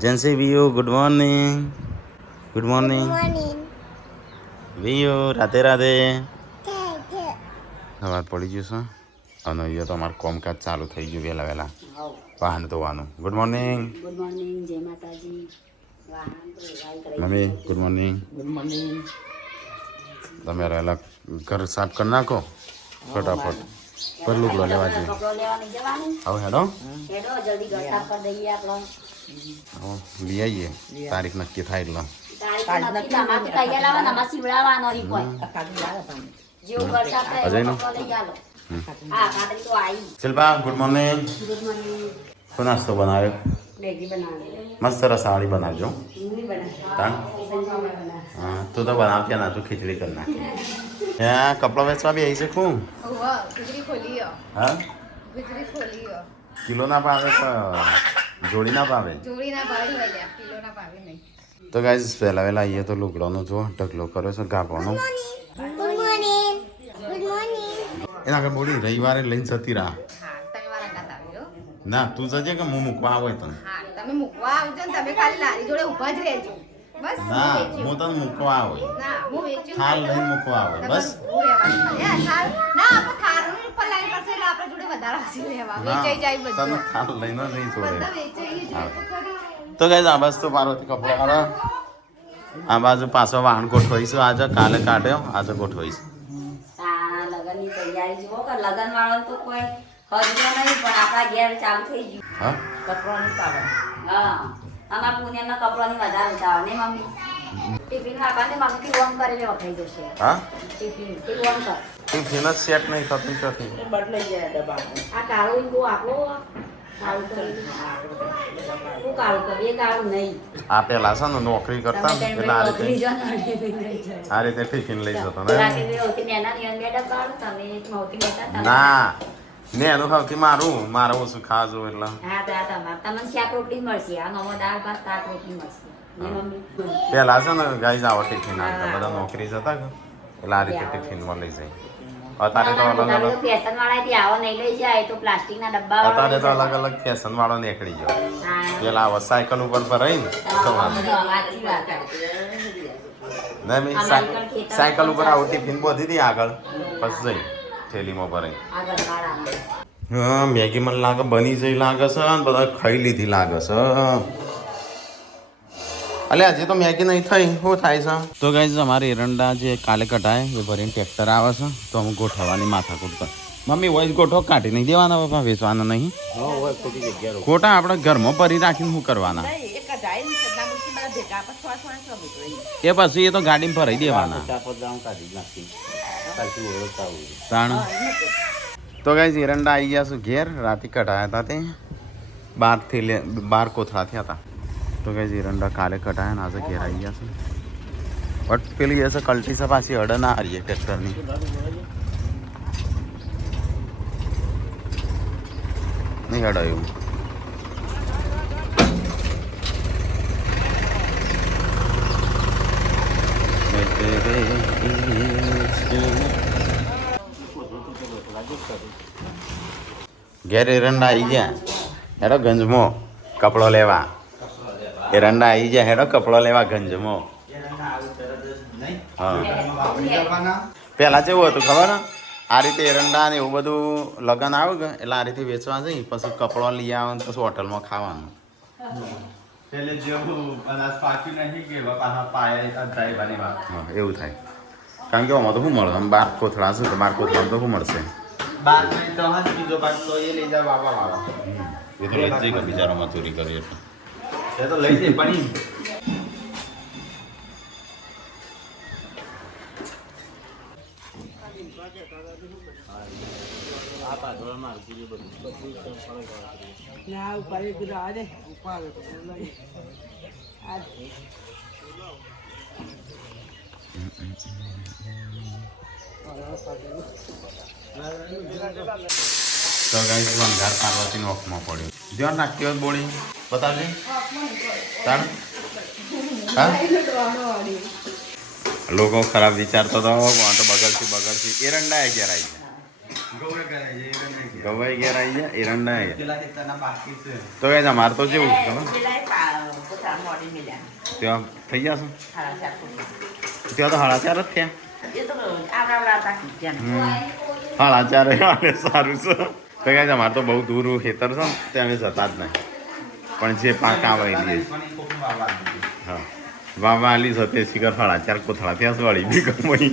Gen Z વિયુ good morning. Good morning વિયુ. રાધે રાધે. સવાર પડી ગયું છે અને અહીંયા તો અમારું કોમકાજ ચાલુ થઈ ગયું વહેલા વહેલા વાહન ધોવાનું. Good morning. ગુડ મોર્નિંગ, જય માતાજી. Mummy good morning. Good morning. તમે વહેલા ઘર સાફ કરી નાખો ફટાફટ. પર લુગડો લેવા જઈએ. કપડો લેવા નહીં જવાનું. હવે હેડો હેડો જલ્દી ઘર સાફ કરી દઈએ આપણો. લઈ આવીએ. તારીખ નક્કી થાય એટલે તારીખ નથી, આમાં તો તૈયાર આવવાના, આમાં સીવડાવવાનો ઈ કોઈ. જેવું ઘર સાફ થાય અજયનો? એવું કપડો લઈ આલો. હા, કાતરી તો આવી. Shilpa good morning. Good morning. શું નાસ્તો બનાવ્યો? મેગી બનાવી. મસ્ત રસાવાળી બનાવજો. મમ્મી બનાવી. તાણ સંજય બનાવી. હા તું તો બનાવતી ના, તું ખીચડી કરી નાખી. ત્યાં કપડો વેચવા બી આવી છે શું? ગુજરી ખોલી હા ગુજરી ખોલી કિલો ના ભાવે કે જોડી ના ભાવે? જોડી ના ભાવે હોય લ્યા, કિલો ના ભાવે નહીં. તો ગાઈઝ પહેલા વહેલા આવીએ તો લુગડોનો જો ઢગલો કર્યો છે ગાભોનો. એના આગળ બોડી રવિવારે લઈને જતી રહા. હા, તમે મારા ગાત આવ્યો. ના તું જજે કે હું મૂકવા આવે તને. હા, તમે મૂકવા આવજો ને તમે ખાલી લારી જોડે ઊભા જ રહેજો. બસ ના હું વેચ્યું. હું તને મૂકવા આવે. ના, હું વેચ્યું. થાળ લઈને મૂકવા આવે બસ. ઊભું રહેવાનું ખાલી. હા, થાળ. ના, આપણે થાળની ઉપર લાઈન કરશે એટલે આપણે જોડે વધારે હસી લેવા. વેચાઈ જાય તને બધું. થાળ લઈને નહીં છોડે. બધા વેચાઈ જાય તો ખરી. તો ગાઈઝ આ બાજુ તો પાર્વતી કપડો હારો. આ બાજુ પાછો વાહન ગોઠવાઈશું. આજે કાલે કાઢ્યો, આજે ગોઠવાઈશું. તાણા લગનની તૈયારી જુઓ કે લગન વાળો તો કોઈ હજુ નહીં, પણ આપણા ઘેર ચાલુ થઈ ગયું. હા કપડાની પાવર. હા, અમારા પુણ્યના કપડાની વધારે ઉતાવળ નહીં મમ્મી. ટિફિન આપવાને મમ્મી ઓન કરીને વખાઈ જશે. હા ટિફિન ઓન કર. ટિફિન જ સેટ નહીં થતું ચોથી. આ કાળું ઈંગો આપણો કાળું કરી. હું કાળું કરું, એ કાળું નહીં. આ પેલા છે ને નોકરી કરતા ને એટલે આ નોકરી રીતે જવાનું લઈ જાય. આ રીતે ટિફિન લઈ જતો ને. રાખી હોતી નેના નિયમ બેડા કાઢું, તમે એક મોટી બેટા તમે. ના ને એનું ખાવતી મારે ઓછું ખાજો એટલે. હા, તો આ તમારે તમને શાક રોટલી જ મળશે. આ નમો દાળ ભાત શાક રોટલી મળશે. ને મમ્મી પેલા છે ને ગાઈઝ આવો ટિફિન આવતા બધા નોકરી જતા કે એટલે આ રીતે ટિફિનમાં લઈ જાય. અત્યારે તો અલગ અલગ ફેશન વાળા આવો નહીં લઈ જાય તો પ્લાસ્ટિકના ડબ્બા અત્યારે તો અલગ અલગ ફેશન વાળો નીકળી ગયો. પેલા આવો સાયકલ ઉપર ભરાઈને તો ના મેં સાયકલ ઉપર આવું ટિફિન બોધી હતી આગળ પછી જઈ થેલીમાં ભરાઈ. હા મેગી મને લાગે બની જઈ લાગે છે ને બધા ખાઈ લીધી લાગે છે. અલે હજી તો મેગી નહીં થઈ, શું થાય છે? તો ગાઈઝ અમારે એરંડા જે કાલે કઢાય એ ભરીને ટ્રેક્ટર આવે છે તો અમુક ગોઠવવાની માથાકૂટ પર. મમ્મી વોઇસ ગોઠવો કાઢી નહીં દેવાના બાપા, વેચવાના નહીં. ખોટા આપણે ઘરમાં ભરી રાખીને શું કરવાના? એ પછી એ તો ગાડીમાં ભરાઈ દેવાના. તાણ તો ગાઈઝ એરંડા આવી ગયા છે ઘેર. રાતે કઢાયા હતા તે 12 કોથળા થયા હતા. તો ગાઈઝ એરંડા કાલે કઢાયા ને આજે ઘેર આવી ગયા છે. બટ પેલી હશે કલ્ટી છે પાછી અડ ના હારીએ ટ્રેક્ટરની. નહીં અડાયું. ઘેર એરંડા આવી ગયા. હેડો ગંજમો કપડો લેવા. એરંડા આવી ગયા, હેડો કપડો લેવા ગંજમો. હા પેલા કેવું હતું ખબર? આ રીતે એરંડા ને એવું બધું લગન આવે કે એટલે આ રીતે વેચવા જઈ પછી કપડો લઈ આવે ને પછી હોટલમાં ખાવાનું. હા એવું થાય. કારણ કે આમાં તો શું મળે? આમ 12 કોથળા છે તો 12 કોથળા તો શું મળશે? એ તો લઈ જઈ કે બિચારામાં ચોરી કરી એટલે લઈ જઈ પણ તો ગાઈસ વંગાર પાર્વતીનો ઓખમાં પડ્યો. ધ્યાન નાખતી હોય બોડી બતાવજે. તાણ હા લોકો ખરાબ વિચારતો હતો વાંધો બગડથી એરંડા ઘેર આવી ગયા. ગવાઈ ઘેર આવી ગયા એરંડા આવી ગયા તો કઈ અમારે તો જેવું ખબર ત્યાં થઈ જશે ત્યાં તો 4:30 જ થયા 4:30 સારું છે તો કઈ અમારે તો બહુ દૂર ખેતર છે ને ત્યાં અમે જતા જ નહીં પણ જે પાક આવે હા વાવા આલી છે તે શિખર 4:30 કોથળા થયા છે વાળી બી કમાઈ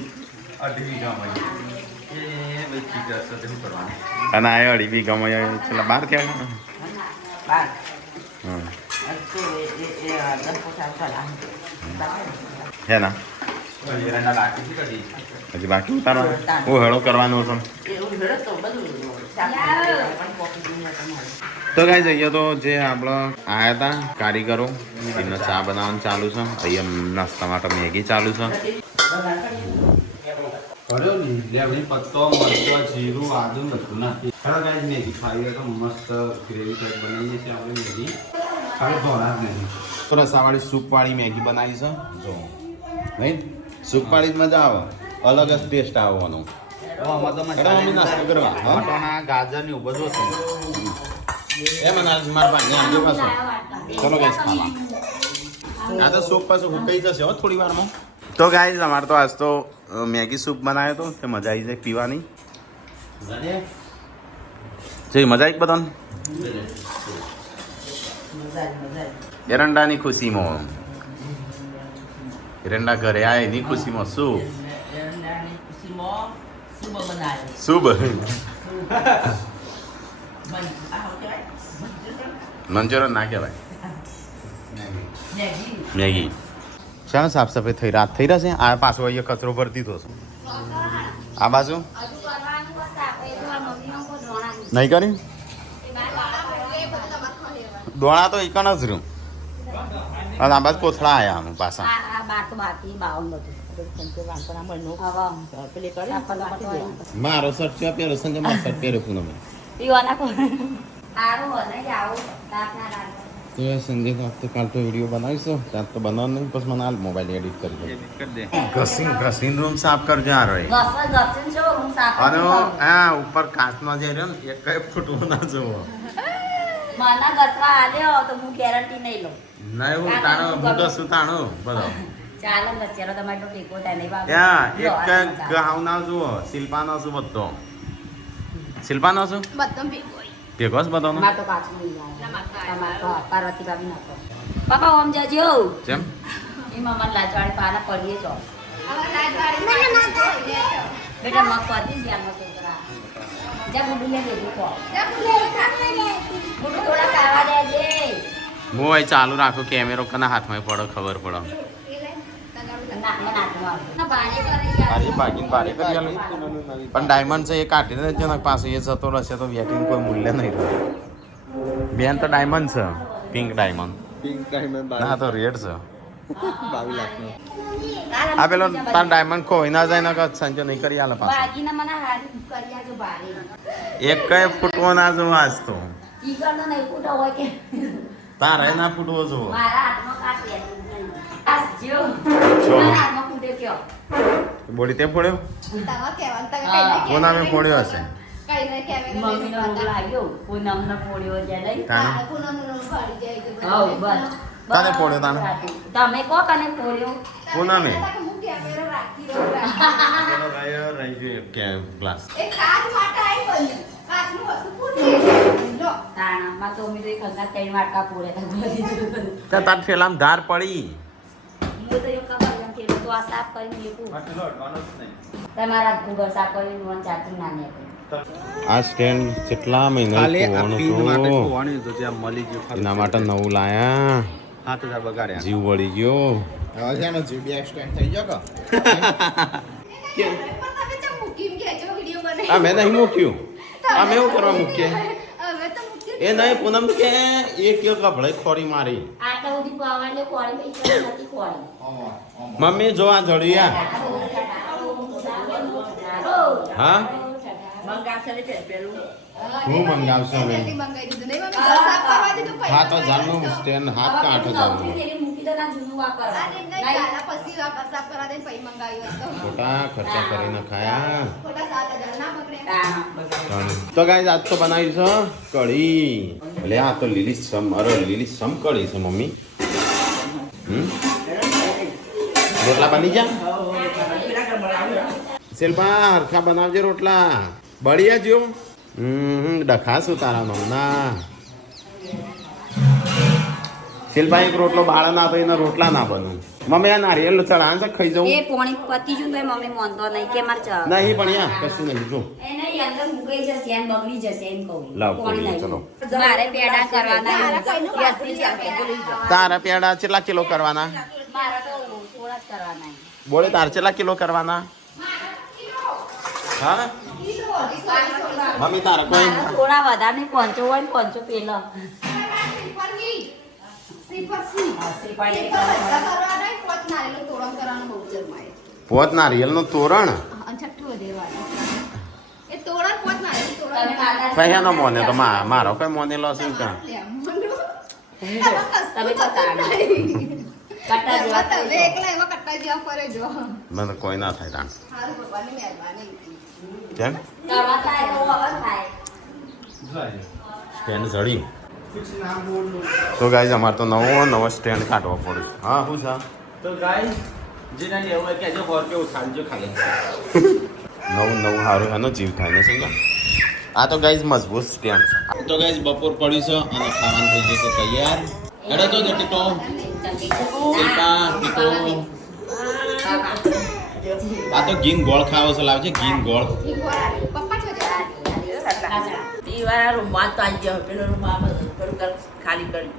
અને આ અઢી બી ગમાઈ છેલ્લા 12 થયા હે ના હજી બાકી ઉતારવા હું હેળો કરવાનો છે તો કઈ જઈએ તો જે આપણે આવ્યા હતા કારીગરો એમને ચા બનાવવાનું ચાલુ છે અહીંયા નાસ્તા માટે મેગી ચાલુ છે પત્તો મરચો જીરું આદુ બધું નાખી ખરા મેગી ખાઈએ તો મસ્ત ગ્રેવી ટાઈપ બનાવીએ છીએ આપણે મેગી ખાલી ધોળા જ નહીં તો રસાવાળી સૂપવાળી મેગી બનાવી છે જો નહીં સૂપવાળી જ મજા આવે અલગ જ ટેસ્ટ આવવાનો નાસ્તો કરવા ટમાટા ગાજર ને બધું છે એ મને મારા પાસે આજો પાછો ચલો ગાઈસ ખાવા આ તો સૂપ પાછું હુકાઈ જશે હો થોડી વારમાં તો ગાઈસ અમારે તો આજ તો મેગી સૂપ બનાવ્યો તો તે મજા આવી જાય પીવાની જે મજા આવી બધાને એરંડાની ખુશીમાં એરંડા ઘરે આવે એની ખુશીમાં શું શુભ મંચુરિયન ના કહેવાય મેગી ચાલો સાફ સફાઈ થઈ રાત થઈ રહેશે આ પાછો અહીંયા કચરો ભરી દીધો છે આ બાજુ નહીં કરી દોણા તો એકણ જ રહ્યું અને આ બાજુ કોથળા આવ્યા આનું પાછા મારો શર્ટ ક્યાં પહેરો સંજય મારો શર્ટ પહેર્યો પૂનમ તો સંજય તો આપણે કાલ તો વિડીયો બનાવીશું ત્યાં તો બનાવવાનું નહીં પછી મને હાલ મોબાઈલ એડિટ કરી દે ઘસીને રૂમ સાફ કરજો આ રહે અને હા ઉપર કાચમાં જે રહ્યો ને એક કઈ ફૂટવો ના જોવો મને ગસવા આલ્યો તો હું ગેરંટી નહીં લઉં નહીં હું તાણો હું કશું તાણો બધો ચાલો ગસ્યાનો તમારે તો ટેકો થાય નહીં ત્યાં એક ગાવ ના જુઓ શિલ્પાનો શું બધો શિલ્પાનો શું બધો ભેગો ભેગો જ બધાનો માર તો કાચું નહીં જાય પાર્વતી ભાભી નાખો પાપા ઓમ જજો જેમ એ મમ્મા લાજવાળી પાના પડીએ છો મને ના તો બેટા મગ પડી ધ્યાનમાં છોકરા જા ગુડુ લે દેજો કો ગુડુ થોડા ખાવા દેજે હું અહીં ચાલુ રાખું કેમેરો કના હાથમાં પડે ખબર પડે અરે બાકીને બારે કરી આલું પણ ડાયમંડ છે એ કાઢીને જ ને પાસે એ જતો રહેશે તો વેટિંગ કોઈ મૂલ્ય નહીં રહે બેન તો ડાયમંડ છે પિંક ડાયમંડ ના તો રેડ છે 22 લાખનો આ પેલો તાર ડાયમંડ ખોઈ ના જાય ને કે સંજો નહીં કરી આલે પાછો બાગીના મને હારી કરી આજો બારે એક કઈ ફૂટવો ના જોવો આજ તો ઈગરનો નહીં ફૂટો હોય કે તારે ના ફૂટવો જોવો મારા હાથમાં કાટ લે આસ જો છો. મારા હાથમાં ફૂટે કયો બોડી તે ફોડ્યો તમાર કહેવાનું તમે કઈ ના કોના મેં ફોડ્યો હશે કઈ ના કેમેરા મમ્મીનો રોગ લાગ્યો પૂનમનો ફોડ્યો છે નહીં તાને પૂનમનો ભાડી જાય તો હવ બસ તાને ફોડ્યો તાને તમે કો કને ફોડ્યો કોના મેં હું કેમેરા રાખી રહ્યો રહી ગયો કે ગ્લાસ એ કાચ માટે આવી બની કાચનું વસ્તુ ફૂટી લો તાણા માં તો મી તો એક હંગા ત્રણ વાટકા ફોડે તા ગોદી તાર ઠેલામ ધાર પડી હું તો એક કપા એમ કે તો આ સાફ કરીને લેવું તમારા ગૂગલ સાફ કરીને વન ચાર્જિંગ ના ને આ સ્ટેન્ડ કેટલા મહિના ખાલી આ ખોવાનું પીન માટે હતું? ખોવાનું હતું ત્યાં મળી ગયું ખાલી. એના માટે નવું લાયા 7000 બગાડ્યા જીવ વળી ગયો હવે છે ને જીબી એક્સટેન્ડ થઈ ગયો કે પણ તમે તો મૂકીને ગેજો વિડિયો બને આ મેં નહીં મૂક્યું આ મેં એવું કરવા મૂકીએ હવે તો મૂકી એ નહીં પૂનમ કે એ કયો કપડે ખોરી મારી આ તો ઉડી પાવાને કોળી પૈસા નથી કોળી મમ્મી જો આ જડિયા હા મંગાવશે ને પેલું હું મંગાવશો હવે મંગાઈ દીધું નહીં મમ્મી ઘર સાફ કરવા દીધું 7,000 નું સ્ટેન્ડ 7 કે 8,000 નું મૂકી દો ના જૂનું વાપરવા. આ એમને નહીં. ગાલા પછી સાફ કરા દે પછી મંગાવ્યું હતું. ખોટા ખર્ચા કરીને ખાયા ખોટા 7,000 ના પકડે. હા. તો ગાઈસ આજ તો બનાવી છે કઢી. એટલે આ તો લીલી સમ કઢી છે મમ્મી. રોટલા બની જા શિલ્પા હરખા બનાવજે રોટલા બળિયા જો ડખાશું તારા મમ્મા. શિલ્પા એક રોટલો બાળા ના થઈને રોટલા ના બનું. મમ્મી આ નારિયેલ ચણા છે ખાઈ જવું એ પોણી પતી જુ તો મમ્મી મોનતો નહીં કે માર ચા નહીં પણ યા કશું નહીં જો એ નહીં અંદર મુકાઈ જશે એમ બગડી જશે એમ કહું. લાવ, પોણી પોણી, નહીં. ચલો. મારે પેડા કરવાના તારા કઈનું એ અસલી ચાકે બોલી જાઓ. તારા પેડા કેટલા કિલો કરવાના મારા તો થોડા જ કરવાના. બોલે તાર કેટલા કિલો કરવાના હા મમ્મી તારા કોઈ મારા થોડા વધારે નહીં પંચો હોય ને પંચો પેલા. પોત નારિયેલ નું તોરણ કયાનો મોને તો મારો કઈ મોનેલો છે કાં તમે તો તાણા. કટા જેવા થઈ જાઓ. મને કોઈ ના થાય તાણ કેમ કરવા થાય તો હવે થાય. સ્ટેન્ડ જડી તો ગાઈઝ અમારે તો નવો સ્ટેન્ડ કાઢવો પડે છે. હા શું છે તો ગાઈસ જેને લેવું હોય કે જો 100 રૂપિયા ઉછાળજો ખાલી નવું સારું એનો જીવ થાય ને સમજા. આ તો ગાઈઝ મજબૂત સ્ટેન્ડ છે. તો ગાઈઝ બપોર પડી છે અને ખાવાનું થઈ જશે તૈયાર. એડો તો ટીકો શિલ્પા ટીકો આ તો ગીન ગોળ ખાવો છે લાવજે ગીન ગોળ. વાળા રૂમાલ તો આવી ગયો પેલો રૂમાલ ખાલી કરી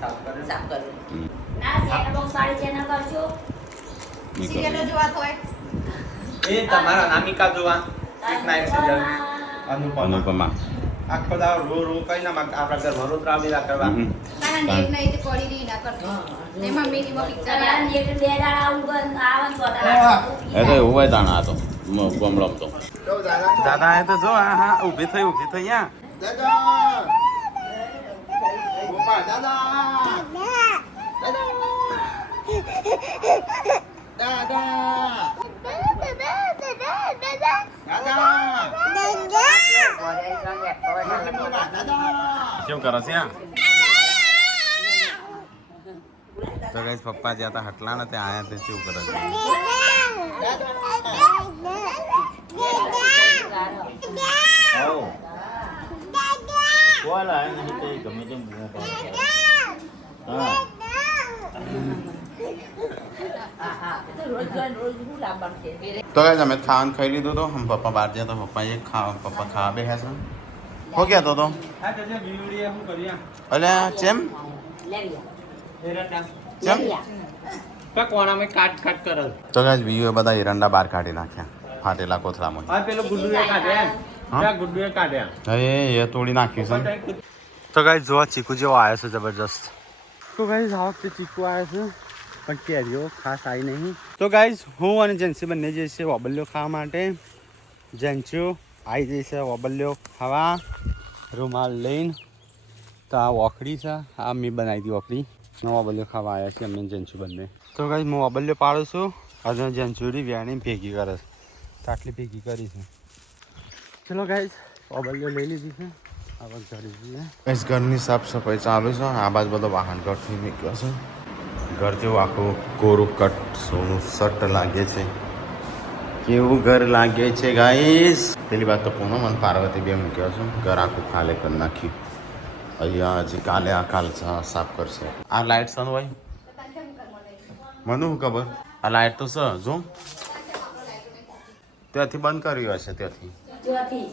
સાફ કરી ના ચેનલ બોક્સ વાળી ચેનલ કરજો. એ તમારા નામિકા જોવા એક નાઈટ સિરિયલ અનુપમા આખો દાવ રો કઈ ના આપણા ઘરમાં રોતરા બેરા કરવા તમારા નેટ બે દાડા આવું બંધ આવન તો એ તો એવું હોય તાણા તો ગમડમ તો દાદા એ તો જો હા ઊભી થઈ યા કેમ કરો છે તો ગાઈસ પપ્પા જ્યાં હતા હટલા ને ત્યાં આયા તે શું કરે છે કોલ આય નહીં તે ગમે તેમ બૂમો પાડે હા રોજ હું લાવવાનું છે તો ગાઈસ અમે ખાવાનું ખાઈ લીધું તો હમ પપ્પા બહાર ગયા તો પપ્પા ખાવા બેઠા છે હો ગયા તો આ જજે બીવડીએ શું કર્યા અલ્યા ચેમ લેવી એરંડા ચેમ પા કોણામાં કાટ કરે તો ગાઈસ બીજું બધા એરંડા બહાર કાઢી નાખ્યા ફાટેલા કોથળામાં આ પેલો ગુડ્ડુએ કાઢ્યા હા? ત્યાં ગુડ્ડુએ કાઢ્યા હવે એ તોડી નાખ્યું છે તો ગાઈસ જોવા ચીકુ જેવો આવ્યો છે જબરજસ્ત. તો ગાઈસ આ વખતે ચીકુ આવ્યો છે પણ કેરીઓ ખાસ આવી નહીં. તો ગાઈસ હું અને જેન્સી બંને જઈશે ઓબલ્યો ખાવા માટે. જેન્સીઓ આવી જઈશે ઓબલ્યો ખાવા રૂમાલ લઈને. તો આ ઓખડી છે આ મેં બનાવી હતી ઓખડી ઓબલ્યો ખાવા આવ્યા છીએ અમે જેન્સી બંને. તો ગાઈસ હું ઓબલ્યો પાડું છું અને જેન્સીઓની વ્યાણી ભેગી કરે છે તો આટલી ભેગી કરી છે. ચલો ગાઈસ ઓબલ્યો લઈ લીધી છે આ ઘરે જઈએ. ગાઈસ ઘરની સાફ સફાઈ ચાલુ છે. આ બાજુ બધો વાહન ઘરથી નીકળ્યો છે. ઘર જેવું આખું કોરું કટ સોનું સટ લાગે છે. કેવું ઘર લાગે છે ગાઈસ. પેલી વાત તો પૂનમ અને પાર્વતી બે મૂક્યો છું. ઘર આખું ખાલે કરી નાખ્યું. અહીંયા હજી કાલે આ કાલ સાફ કરશે. આ લાઇટ સન હોય મને શું ખબર. આ લાઇટ તો છે જો ત્યાંથી બંધ કર્યું હશે ત્યાંથી ત્યાંથી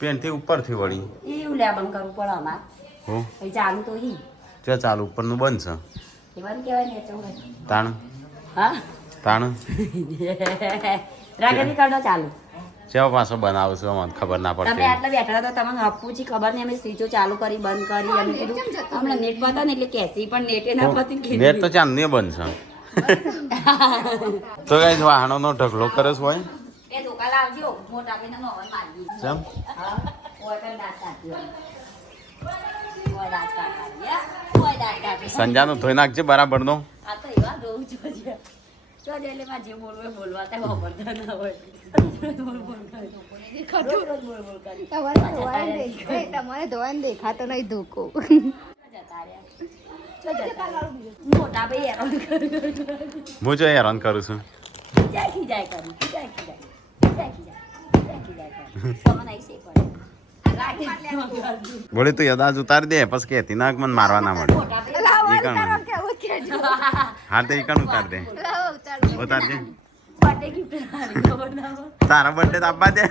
પેનથી ઉપરથી વળી એવું લે બંધ કરવું પડે અમાર. હો પછી ચાલુ તો હી ત્યાં ચાલુ ઉપરનું બંધ છે એ બંધ કહેવાય ને તો તાણ હા તાણ રાખેલી કરડો ચાલુ. ચેવો પાછો બનાવો છો મને ખબર ના તમે પડતી. આટલા બેઠા હતા તમને હપુજી ખબર નહીં અમે સ્વિચો ચાલુ કરી બંધ કરી અમે કીધું હમણાં નેટ પતા ને એટલે કેસી પણ નેટે ના પતી નેટ તો ચાંદની બંધ છે. તો ગાઈસ વાહનોનો ઢગલો કરે છે હોય એ ધોકા લાવજો મોટા પીને નવન મારી જેમ હા ઓય કઈ દાંત કાઢ્યો ઓય દાંત કાઢ્યા ઓય દાંત કાઢ્યા સંજાનું ધોઈ નાખજે બરાબરનો આ તો જો એટલે માં જે બોલવું એ બોલવા તે વાપરતા ના હોય બોલ બોલ કરે રોજ બોલ બોલ કરે તમારે ધોવાને દેખાતો નહીં ધોકો જતા રહ્યા મોટા ભાઈ હેરાન હું જો હેરાન કરું છું ખીજાય કરી તમને નહીં શીખવાડે બોલે તું યદાજ ઉતારી દે પછી કહેતી ના મને મારવા ના મળે હા તે કણ ઉતાર દે ઉતાર દે બર્થડે ગિફ્ટ ખબર ના હોય તારા બર્થડે તો આપવા દે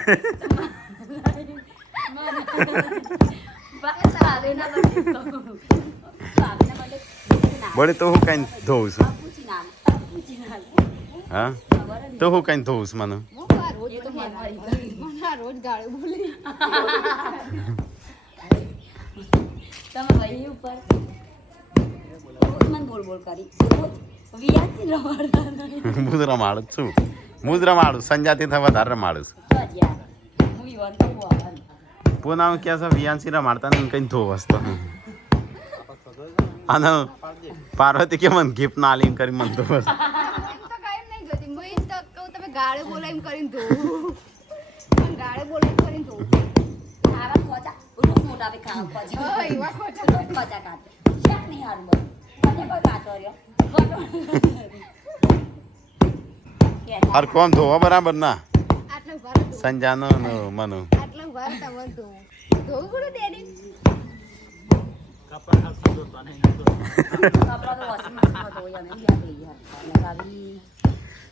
બોલે તો હું કઈ ધોઉં છું હા તો હું કઈ ધોઉં છું મને રોજ ગાળું બોલી તમે ભાઈ ઉપર મને બોલ બોલ કરી વિયાથી રમાડતા નહીં હું જ રમાડું છું હું જ રમાડું સંજાતી થાય વધારે રમાડું છું હું ઈવન તો બોલ પૂનમ કે છે વિયાંશી રમાડતા નહીં કઈ ધો વસ્તો અને પાર્વતી કે મને ગિફ્ટ ના આલી કરી મને ધો વસ્તુ તો કાંઈ નહીં જોતી હું એમ તો કહું તમે ગાળે બોલાય એમ કરીને ધોવું પણ ગાળે બોલાય એમ કરીને ધોવું ખાવા ખોચા રોજ મોટા ભાઈ ખાવા ખોચા એવા ખોટા રોજ ખોચા કાઢે શાક નહીં હારું બોલ ખોચા કોઈ કાચો રહ્યો અરે કોમ ધોવા બરાબર ના આટલું ભર સંજાનો ને મનુ આટલું ભર તમે ધોવું ધોવું પડે ડેડી કપડા તો વોશિંગ મશીનમાં ધોઈ અમે યાદ લઈ લગાવી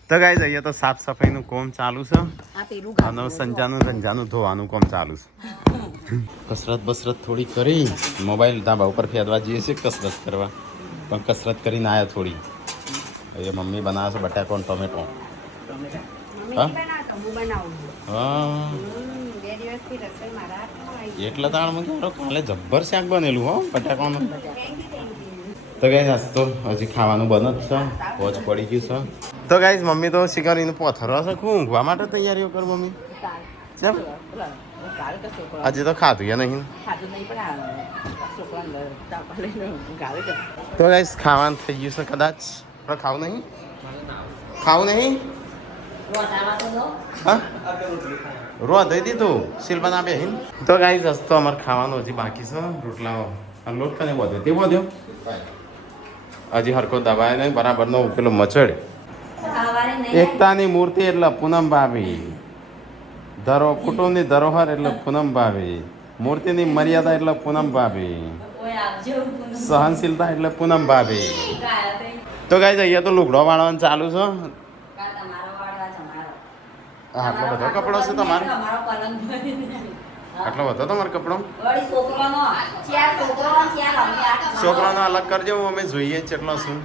તો ગાઈસ અહીંયા તો સાફ સફાઈનું કામ ચાલુ છે આ પેલું અને સંજાનું ધોવાનું કામ ચાલુ છે કસરત બસરત થોડી કરી મોબાઈલ ધાબા ઉપર ફેરવા જઈએ છીએ કસરત કરવા પણ કસરત કરીને આવ્યા થોડી એ મમ્મી બનાવે છે બટાકો અને ટોમેટો હા હા એટલે તાણ મને કાલે જબ્બર શાક બનેલું હો બટાકાનું તો ગાઈસ આજ તો હજી ખાવાનું બન જ છે પહોંચ પડી ગયું છે તો ગાઈસ મમ્મી તો શિકારીને પોથરવા છે ખૂબ ઊંઘવા માટે તૈયારીઓ કર મમ્મી ચાલ હજી તો ખાધું યા નહીં તો ગાઈસ ખાવાનું થઈ ગયું છે કદાચ પણ ખાવું નહીં હા રો દઈ દીધું શિલ્પા ના બેહીન તો ગાઈસ આજ તો અમારે ખાવાનું હજી બાકી છે રોટલા લોટ કને વધ્યો તે વધ્યો હજી હરકો દબાય નહીં બરાબરનો પેલો મચડ એકતાની મૂર્તિ એટલે પૂનમ ભાભી કુટુંબની ધરોહર એટલે પૂનમ ભાભી મૂર્તિની મર્યાદા એટલે પૂનમ ભાભી સહનશીલતા એટલે પૂનમ ભાભી તો ગાઈસ અહીંયા તો લુગડો વાળવાનું ચાલુ છે આટલો બધો કપડો છે તમારે આટલો બધો તમારો કપડો છોકરાનો અલગ કરજો અમે જોઈએ કેટલો શું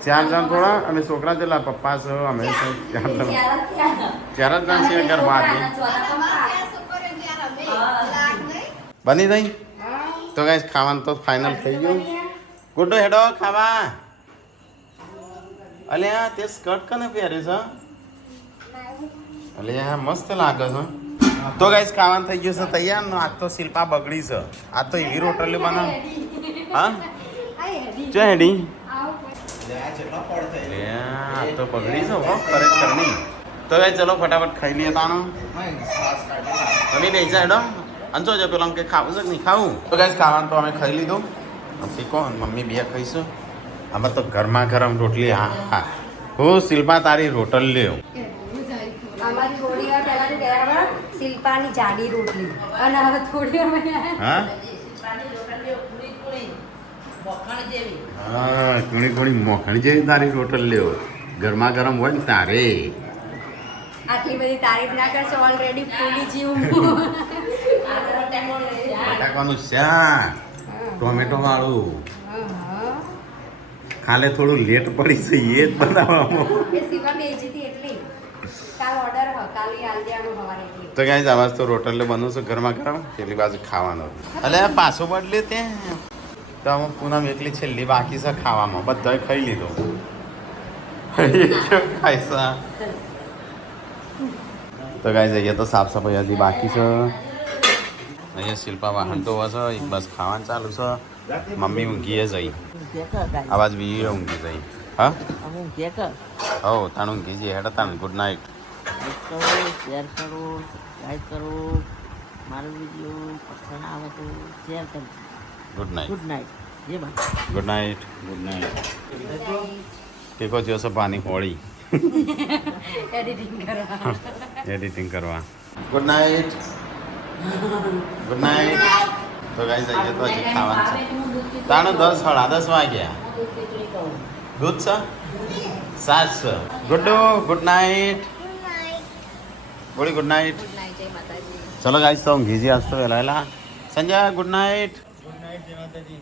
4 જણ થોડા અને છોકરા જેટલા પપ્પા છે અમે 4 જણ છે ઘરમાં બની ગઈ તો ગાઈસ ખાવાનું તો ફાઇનલ થઈ ગયું ગુડ્ડો હેડો ખાવા અલ્યા તે સ્કર્ટ કને પહેરે છે અલ્યા મસ્ત લાગે છે તો ગાઈસ ખાવાનું થઈ ગયું છે તૈયાર ને આજ તો શિલ્પા બગડી છે આ તો એવી રોટલી બનાવ હા ચો હેડી આ તો બગડી છે હો ખરેખર નહીં તો ગાઈસ ચલો ફટાફટ ખાઈ લઈએ તાનો તમે બેસી જા હેડો અંચો જો પેલા કે ખાવું છે કે નહીં ખાવું તો ગાઈસ ખાવાનું તો અમે ખાઈ લીધું પછી કોણ મમ્મી બે ખાઈશું આમાં તો ગરમા ગરમ રોટલી હા હા હું શિલ્પા તારી રોટલ લેવ આમાં થોડી વાર પહેલા શું કહેવાય શિલ્પાની જાડી રોટલી અને હવે થોડી વાર હા હા ઘણી ઘણી મોખણી જેવી તારી રોટલ લેવ ગરમા ગરમ હોય ને તારે આટલી બધી તારીફ ના કરશો ઓલરેડી ફૂલી જીવ બટાકાનું શાક ટોમેટો વાળું કાલે થોડું લેટ પડી છે એ જ બનાવવામાં એ સીમા બેજી હતી એટલી કાલ ઓર્ડર હ કાલે આલ દેવાનો હવારે એટલી તો ગાઈસ આવાજ તો રોટલ બનવું છે ગરમા ગરમ પેલી બાજુ ખાવાનું એટલે પાછો બદલે તે તો અમે પૂનમ એકલી છેલ્લી બાકી છે ખાવામાં બધાએ ખાઈ લીધો ખાઈશા તો ગાઈસ અહીંયા તો સાફ સફાઈ હજી બાકી છે અહીંયા શિલ્પા વાહન તો હશે એક બસ ખાવાનું ચાલુ છે મમ્મી ઊંઘીએ જઈ કે કર આવાજ બી ઊંઘી જઈ હા અમુક કે કર હો તાણ ઊંઘી જઈ હેડ તાણ ગુડ નાઇટ લાઈક કરો શેર કરો સબસ્ક્રાઈબ કરો મારો વિડીયો પસંદ આવે તો શેર કરજો ગુડ નાઇટ ગુડ નાઇટ જય બા ગુડ નાઇટ ગુડ નાઇટ ટેકો થયો છે પાણી હોળી એડિટિંગ કરવા એડિટિંગ કરવા ગુડ નાઇટ ગુડ નાઇટ તો ગાઈસ અહીંયા તો હજી ખાવાનું છે તાણે 10 વાગ્યા દૂધ છે સાસ છે ગુડ્ડુ ગુડ નાઇટ બોલી ગુડ નાઇટ જય માતાજી ચલો ગાઈસ તો ઊંઘી જઈએ આજ તો વહેલા Sanjay good night good night જય માતાજી